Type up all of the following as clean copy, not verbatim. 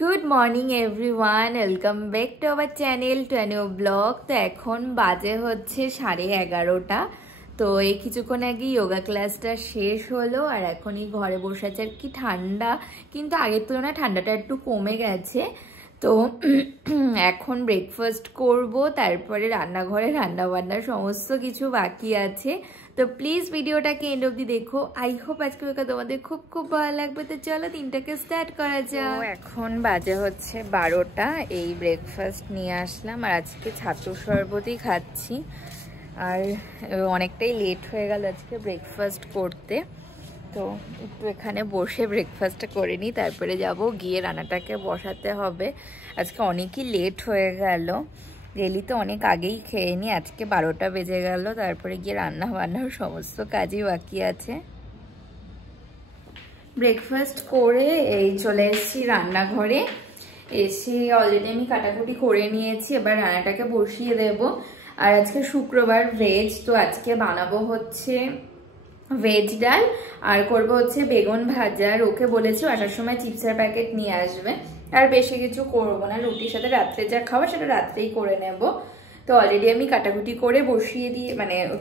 Good morning everyone, welcome back to our channel to new blog. তো এখন বাজে হচ্ছে 11:30। তো এই কিছুক্ষণ আগে যোগা ক্লাসটা শেষ হলো আর এখনই ঘরে বসে আছে। আর কি ঠান্ডা, কিন্তু আগের তুলনায় ঠান্ডাটা একটু কমে গেছে। তো এখন ব্রেকফাস্ট করব, তারপরে রান্নাঘরে রান্নাবান্নার সমস্ত কিছু বাকি আছে। তো প্লিজ ভিডিওটাকে এন্ড অবধি দেখো। আই হোপ আজকে তোমাদের খুব খুব ভালো লাগবে। তো চলো দিনটাকে স্টার্ট করা যাক। এখন বাজে হচ্ছে 12টা। এই ব্রেকফাস্ট নিয়ে আসলাম আর আজকে ছাতু শরবতই খাচ্ছি। আর অনেকটাই লেট হয়ে গেল আজকে ব্রেকফাস্ট করতে, তো একটু এখানে বসে ব্রেকফাস্টটা করে নিই, তারপরে যাব গিয়ে রান্নাটাকে বসাতে হবে। আজকে অনেকই লেট হয়ে গেল, ডেলি তো অনেক আগেই খেয়ে নিই, আজকে 12টা বেজে গেল। তারপরে গিয়ে রান্না বান্নার সমস্ত কাজই বাকি আছে। ব্রেকফাস্ট করে এই চলে এসেছি রান্নাঘরে। এসে অলরেডি আমি কাটাকুটি করে নিয়েছি, এবার রান্নাটাকে বসিয়ে দেব। আর আজকে শুক্রবার, ভেজ, তো আজকে বানাবো হচ্ছে ভেজ ডাল আর করবো হচ্ছে বেগুন ভাজা। আর ওকে বলেছি আসার সময় চিপসের প্যাকেট নিয়ে আসবে। আর বেশি কিছু করবো না, রুটির সাথে রাত্রে যা খাওয়া সেটা রাত্রেই করে নেব। তো অলরেডি আমি কাটাকুটি করে বসিয়ে দিয়ে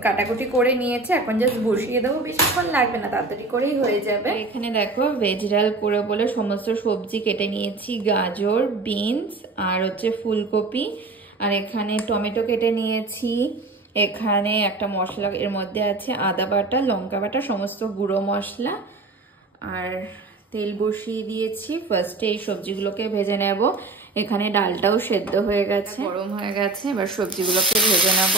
কাটাকুটি করে নিয়েছি, এখন জাস্ট বসিয়ে দেবো। বেশিক্ষণ লাগবে না, তাড়াতাড়ি করেই হয়ে যাবে। এখানে দেখো ভেজ ডাল করে বলে সমস্ত সবজি কেটে নিয়েছি, গাজর, বিনস আর হচ্ছে ফুলকপি। আর এখানে টমেটো কেটে নিয়েছি। এখানে একটা মশলা, এর মধ্যে আছে আদা বাটা, লঙ্কা বাটা, সমস্ত গুঁড়ো মশলা। আর তেল বসিয়ে দিয়েছি। ফার্স্টে এই সবজিগুলোকে ভেজে নেব। এখানে ডালটাও সেদ্ধ হয়ে গেছে, গরম হয়ে গেছে। এবার সবজিগুলোকে ভেজে নেব।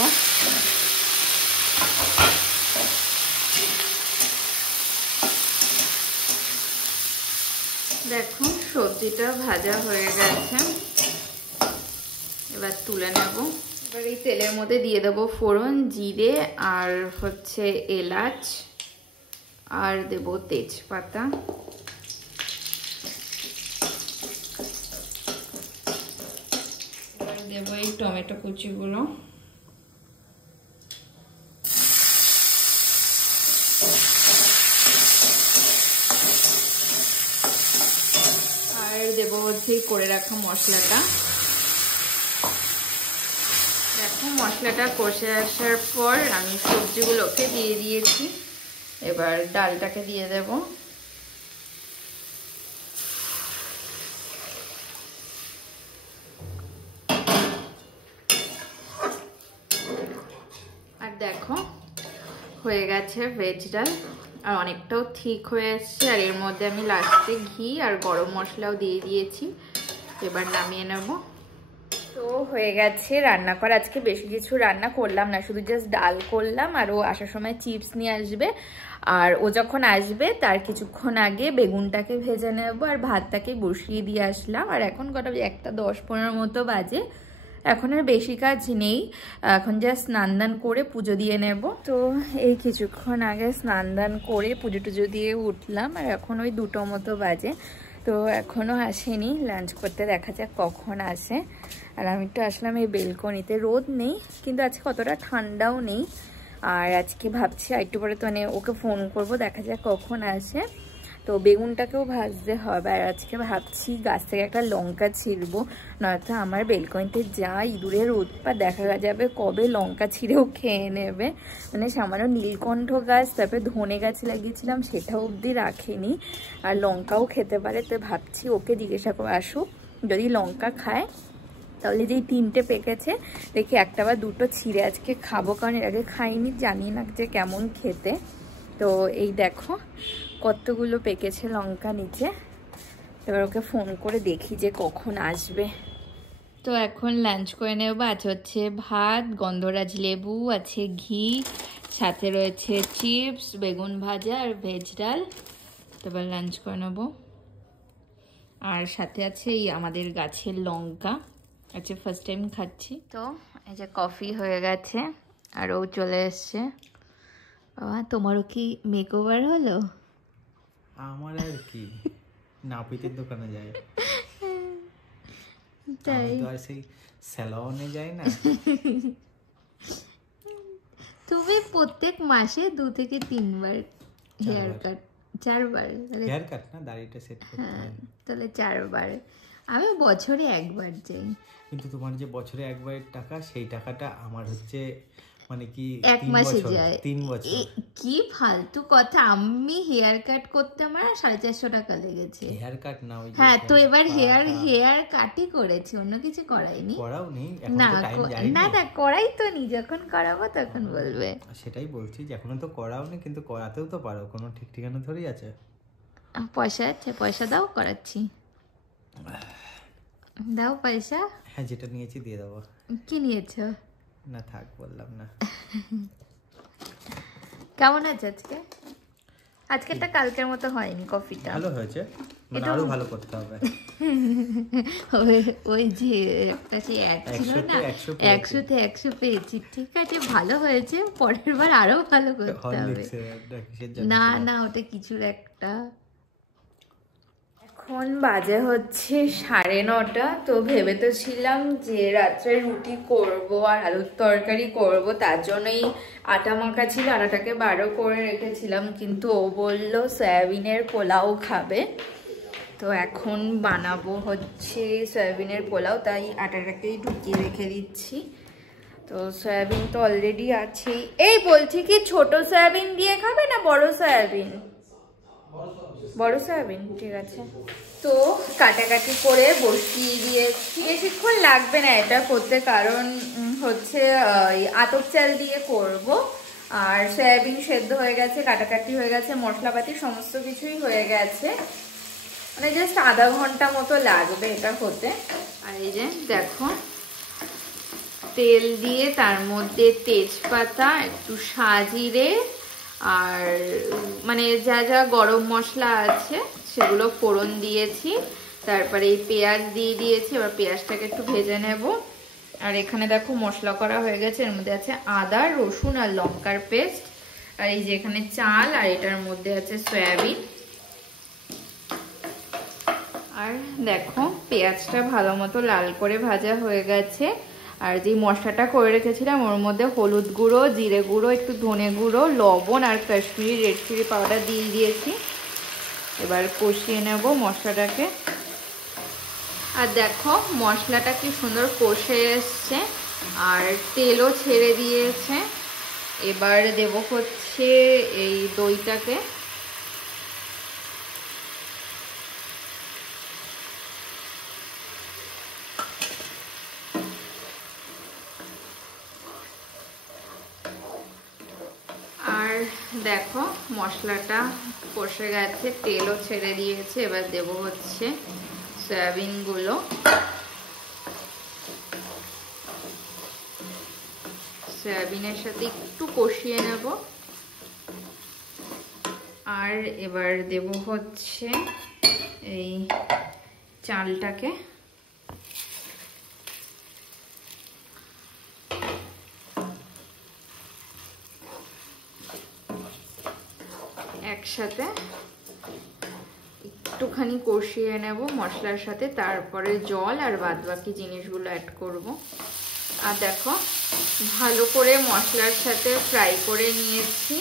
দেখো সবজিটা ভাজা হয়ে গেছে, এবার তুলে নেব। এবার এই তেলের মধ্যে দিয়ে দেবো ফোড়ন, জিরে আর হচ্ছে এলাচ, আর দেব তেজপাতা। এবার দেবো এই টমেটো কুচিগুলো। আর দেবো হচ্ছে করে রাখা মশলাটা। দেখো মশলাটা কষে আসার পর আমি সবজিগুলোকে দিয়ে দিয়েছি। এবার ডালটাকে দিয়ে দেব। আর দেখো হয়ে গেছে ভেজ ডাল, আর অনেকটাও ঠিক হয়ে এসছে। আর এর মধ্যে আমি লাস্টে ঘি আর গরম মশলাও দিয়ে দিয়েছি। এবার নামিয়ে নেব। তো হয়ে গেছে রান্না করা। আজকে বেশি কিছু রান্না করলাম না, শুধু জাস্ট ডাল করলাম। আর ও আসার সময় চিপস নিয়ে আসবে, আর ও যখন আসবে তার কিছুক্ষণ আগে বেগুনটাকে ভেজে নেব। আর ভাতটাকে বসিয়ে দিয়ে আসলাম। আর এখন কটা 1:10-15 মতো বাজে। এখন আর বেশি কাজ নেই, এখন জাস্ট স্নান দান করে পুজো দিয়ে নেব। তো এই কিছুক্ষণ আগে স্নান দান করে পুজো টুজো দিয়ে উঠলাম। আর এখন ওই 2টো মতো বাজে, তো এখনও আসেনি। লাঞ্চ করতে দেখা যাক কখন আসে। আর আমি একটু আসলাম এই বেলকনিতে, রোদ নেই কিন্তু আজকে অতটা ঠান্ডাও নেই। আর আজকে ভাবছি একটু পরে তো ওকে ফোন করব, দেখা যাক কখন আসে। তো বেগুনটাকেও ভাজতে হবে। আর আজকে ভাবছি গাছ থেকে একটা লঙ্কা ছিঁড়বো, নয়তো আমার বেলকনিতে যা ইঁদুরের উৎপাত, দেখা যাবে কবে লঙ্কা ছিঁড়েও খেয়ে নেবে। মানে সামান্য নীলকণ্ঠ গাছ, তারপরে ধনে গাছ লাগিয়েছিলাম, সেটাও অবধি রাখেনি। আর লঙ্কাও খেতে পারে, তো ভাবছি ওকে জিজ্ঞাসা করে আসুক, যদি লঙ্কা খায় তাহলে যেই 3টে পেকেছে দেখি 1টা বা 2টো ছিঁড়ে আজকে খাবো, কারণ এর আগে খাইনি, জানি না যে কেমন খেতে। তো এই দেখো কতগুলো পেকেছে লঙ্কা নিচে। এবার ওকে ফোন করে দেখি যে কখন আসবে। তো এখন লাঞ্চ করে নেব। আজ হচ্ছে ভাত, গন্ধরাজ লেবু, আছে ঘি, সাথে রয়েছে চিপস, বেগুন ভাজা আর ভেজ ডাল। তো এবার লাঞ্চ করে নেব। আর সাথে আছে এই আমাদের গাছের লঙ্কা, আচ্ছা ফার্স্ট টাইম খাচ্ছি। তো এই যে কফি হয়ে গেছে আর ও চলে এসছে। তোমারও কি মেকওভার হলো? আমার আর কি, নাপিতের দোকানে যায়, তাই আমি তো আর সেই স্যালনে যাই না। তুমি প্রত্যেক মাসে 2 থেকে 3 বার হেয়ার কাট, 4 বার, হেয়ার কাট না, দাড়িটা সেট করতে হয়। তাহলে 4 বার। আমি বছরে একবার যাই। কিন্তু তোমার যে বছরে একবারের টাকা, সেই টাকাটা আমার হচ্ছে মানে কি এক মাসে যায়। 3 বছর। কি ফালতু কথা! আমি হেয়ার কাট করতে আমার 450 টাকা লেগেছে। হেয়ার কাট না, ওই হ্যাঁ, তো এবার হেয়ার কাটই করেছি, অন্য কিছু করাইনি। করাওনি? এখন না তো টাইম যায়নি। না করাই তো নি, যখন করাবো তখন বলবে। সেটাই বলছি যে এখনো তো করাওনি, কিন্তু করাতেও তো পারো, কোনো ঠিক ঠিকানা ধরেই আছে। পয়সা আছে, পয়সা দাও, করাচ্ছি। দাও পয়সা। হ্যাঁ, যেটা নিয়েছি দিয়ে দেবো। কি নিয়েছো? না থাক, বললাম না। কেমন আছে আজকে? আজকেরটা কালকের মতো হয়নি, কফিটা ভালো হয়েছে, মানে আরো ভালো করতে হবে। ওই যে একটা সেই অ্যাড ছিল না, 100-তে 100 পেয়েছি, ঠিক আছে ভালো হয়েছে, পরের বার আরো ভালো করতে হবে। না না, ওটা কিছুর একটা। এখন বাজে হচ্ছে 9:30। তো ভেবে তো ছিলাম যে রাত্রে রুটি করব আর আলুর তরকারি করব, তার জন্যই আটা মাখা ছিল, আটাটাকে বারো করে রেখেছিলাম, কিন্তু ও বললো সয়াবিনের পোলাও খাবে। তো এখন বানাবো হচ্ছে সয়াবিনের পোলাও, তাই আটাটাকেই ঢুকিয়ে রেখে দিচ্ছি। তো সয়াবিন তো অলরেডি আছেই। এই বলছি কি, ছোট সয়াবিন দিয়ে খাবে না বড় সয়াবিন? বড় সয়াবিন, ঠিক আছে। তো কাটাকাটি করে বসিয়ে দিয়েছি, বেশিক্ষণ লাগবে না এটা করতে, কারণ হচ্ছে আতপ চাল দিয়ে করব। আর সয়াবিন সেদ্ধ হয়ে গেছে, কাটাকাটি হয়ে গেছে, মশলাপাতি সমস্ত কিছুই হয়ে গেছে, মানে জাস্ট আধা ঘন্টা মতো লাগবে এটা হতে। আর এই যে দেখো, তেল দিয়ে তার মধ্যে তেজপাতা, একটু সাজিরে আর মানে যা যা গরম মশলা আছে সেগুলো ফোড়ন দিয়েছি, তারপরে এই পেঁয়াজ দিয়ে দিয়েছি। এবার পেঁয়াজটাকে একটু ভেজে নেব। আর এখানে দেখো মশলা করা হয়ে গেছে, এর মধ্যে আছে আদা, রসুন আর লঙ্কার পেস্ট, আর এই যে এখানে চাল, আর এটার মধ্যে আছে সয়াবিন। আর দেখো পেঁয়াজটা ভালো মতো লাল করে ভাজা হয়ে গেছে। আর যে মশলাটা করে রেখেছিলাম ওর মধ্যে হলুদ গুঁড়ো, জিরে গুঁড়ো, একটু ধনে গুঁড়ো, লবণ আর কাশ্মীরি রেড চিলি পাউডার দিয়ে দিয়েছি। এবার কষিয়ে নেব মশলাটাকে। আর দেখো মশলাটা কি সুন্দর কষে এসছে আর তেলও ছেড়ে দিয়েছে। এবার দেব হচ্ছে এই দইটাকে। আর দেখো মশলাটা কষে গেছে, তেলও ছেড়ে দিয়েছে। এবার দেব হচ্ছে সয়াবিন গুলো। সয়াবিনের সাথে একটু কষিয়ে নেব। আর এবার দেব হচ্ছে এই চালটাকে। একসাথে একটুখানি কষিয়ে নেব মশলার সাথে, তারপরে জল আর বাদবাকি জিনিসগুলো অ্যাড করব। আর দেখো ভালো করে মশলার সাথে ফ্রাই করে নিয়েছি।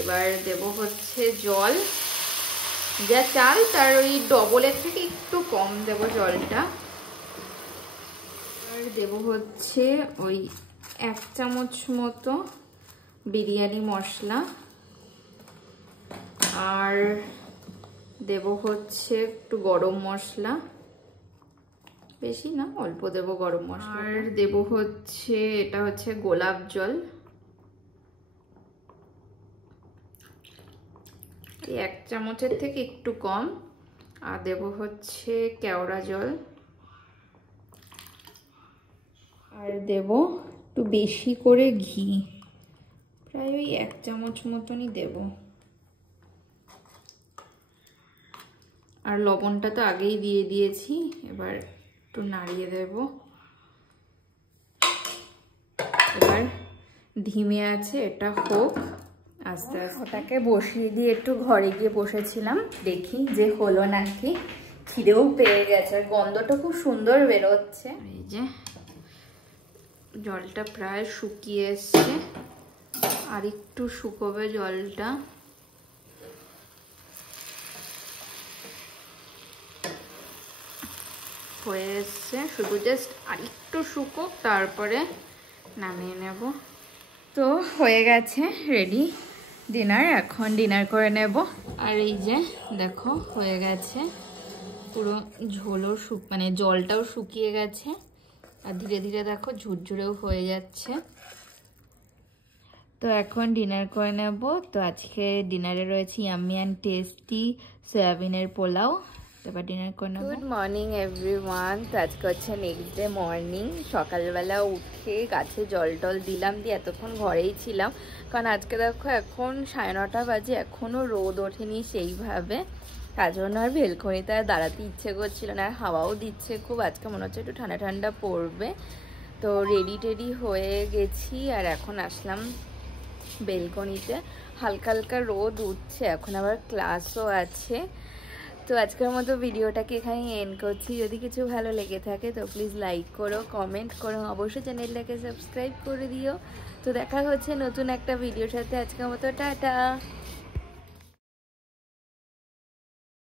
এবার দেব হচ্ছে জল, যা চাল তার ওই ডবলের থেকে একটু কম দেব জলটা। আর দেব হচ্ছে ওই 1 চামচ মতো বিরিয়ানি মশলা, আর দেব হচ্ছে একটু গরম মশলা, বেশি না অল্প দেব গরম মশলা। আর দেব হচ্ছে এটা হচ্ছে গোলাপ জল, এই 1 চামচের থেকে একটু কম। আর দেব হচ্ছে কেওড়া জল, আর দেব একটু বেশি করে ঘি, প্রায় ওই 1 চামচ মতনই দেব। আর লবণটা তো আগেই দিয়ে দিয়েছি, এবার একটু নাড়িয়ে দেব। এবার ধিমে আছে এটা হোক আস্তে আস্তে। ওটাকে বসিয়ে দিয়ে একটু ঘরে গিয়ে বসেছিলাম, দেখি যে হলো নাকি। খিদেও পেয়ে গেছে আর গন্ধটা খুব সুন্দর বেরোচ্ছে। এই যে জলটা প্রায় শুকিয়ে এসছে, আর একটু শুকোবে জলটা। হয়ে এসছে, শুধু জাস্ট আরেকটু শুকোক তারপরে নামিয়ে নেব। তো হয়ে গেছে রেডি ডিনার, এখন ডিনার করে নেব। আর এই যে দেখো হয়ে গেছে, পুরো ঝোলও মানে জলটাও শুকিয়ে গেছে, আর ধীরে ধীরে দেখো ঝুরঝুরেও হয়ে যাচ্ছে। তো এখন ডিনার করে নেব। তো আজকে ডিনারে রয়েছে ইয়াম্মি অ্যান্ড টেস্টি সয়াবিনের পোলাও। এবার ডিনার করে নেব। Good morning everyone. তো আজকে হচ্ছে নেক্সট ডে মর্নিং। সকালবেলা উঠে গাছে জল টল দিলাম, দিয়ে এতক্ষণ ঘরেই ছিলাম, কারণ আজকে দেখো এখন 9:30 বাজে, এখনও রোদ ওঠেনি সেইভাবে, তার জন্য আর বেলকনিতে আর দাঁড়াতে ইচ্ছে করছিল না, আর হাওয়াও দিচ্ছে খুব, আজকে মনে হচ্ছে একটু ঠান্ডা ঠান্ডা পড়বে। তো রেডি টেডি হয়ে গেছি, আর এখন আসলাম বেলকনিতে। হালকা হালকা রোদ উঠছে, এখন আবার ক্লাসও আছে। তো আজকের মতো ভিডিওটাকে এখানে এন্ড করছি। যদি কিছু ভালো লেগে থাকে তো প্লিজ লাইক করো, কমেন্ট করো, অবশ্যই চ্যানেলটাকে সাবস্ক্রাইব করে দিও। তো দেখা হচ্ছে নতুন একটা ভিডিওর সাথে। আজকের মতো টাটা।